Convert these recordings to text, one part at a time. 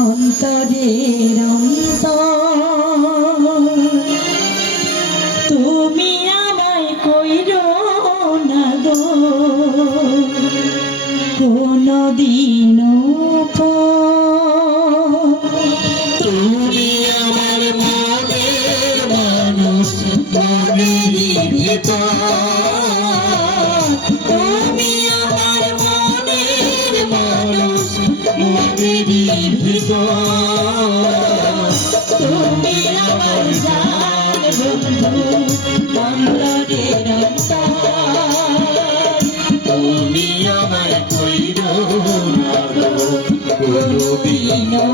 অন্তরের অন্তর তুমি আমায় কইরো না গো কোনদিনও তুমি আমার মনের মানুষ মনের ভিতর তুমি আমার মনের মানুষ মনের ভিতর তুমি আমার জান বন্ধু অন্তরের অন্তর তুমি আমার কইরো না গো কোনদিনও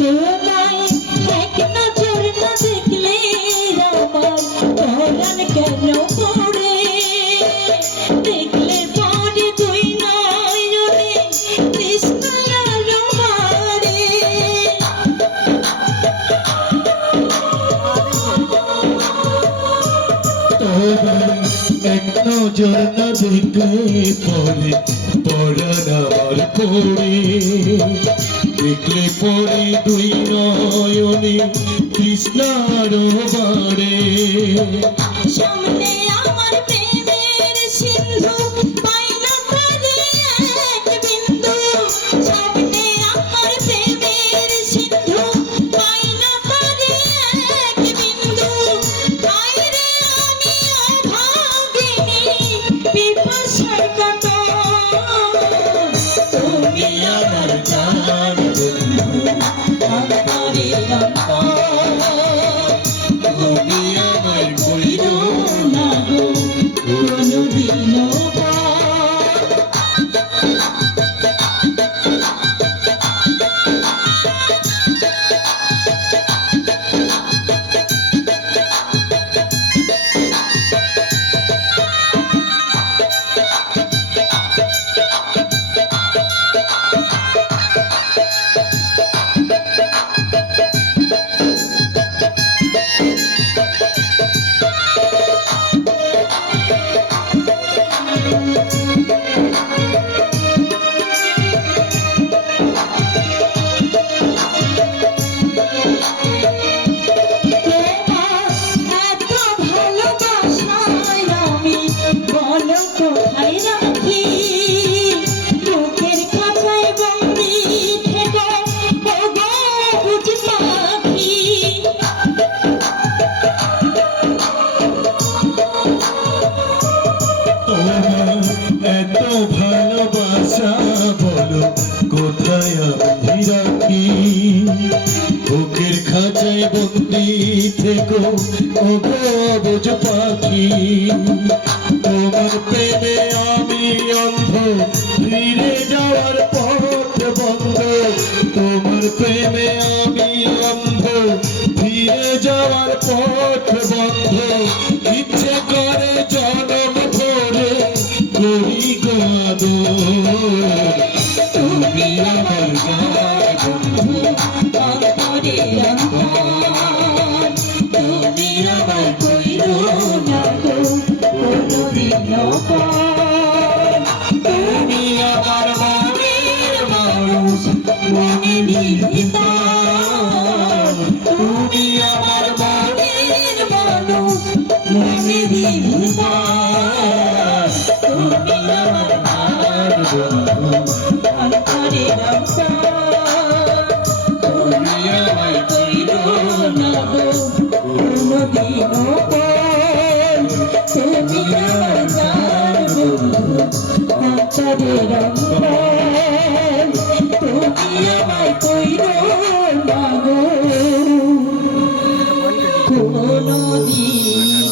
তোমায় এক নজর না দেখলে আমার পরাণ কেন পড়ে দেখলে পরে তুই নয়নে কৃষ্ণার মারে এক নজর না দেখলে পরে পরাণ আমার পড়ে দেখলে পরে দুই নয়নে কৃষ্ণার বাড়ে সামনে আমার প্রেমের সিন্ধু পাইনা পারে এক বিন্দু সামনে আমার প্রেমের সিন্ধু পাইনা পারে এক বিন্দু বাইরে আমি অভাগিনী বিপাশার কত তুমি আমার জান বন্ধু অন্তরের অন্তর তুমি আমার কইরো না গো কোনদিনও কোথায় রাখি বুকের খাঁচায় বন্দি থেকো ওগো বুঝ পাখি তোমার এত ভালোবাসা বলো কোথায় আমি রাখি বুকের খাঁচায় বন্দি থেকো ওগো বুঝ পাখি তোমার প্রেমে আমি অন্ধ ফিরে যাওয়ার পথ বন্ধ তোমার প্রেমে আমি অন্ধ ফিরে যাওয়ার পথ বন্ধ ইচ্ছে করে জনম ধরে করি গাদো তুমি আমার জান বন্ধু অন্তরের অন্তর তুমি আমায় কইরো না গো কোনদিনও তুমি আমার মনের মানুষ মনের ভিতর তুমি আমার মনের মানুষ মনের ভিতর তুমি আমার জান বন্ধু অন্তরের অন্তর তুমি আমায় কইরো না গো কোনদিনও তুমি আমার জান বন্ধু অন্তরের অন্তর কোনদিন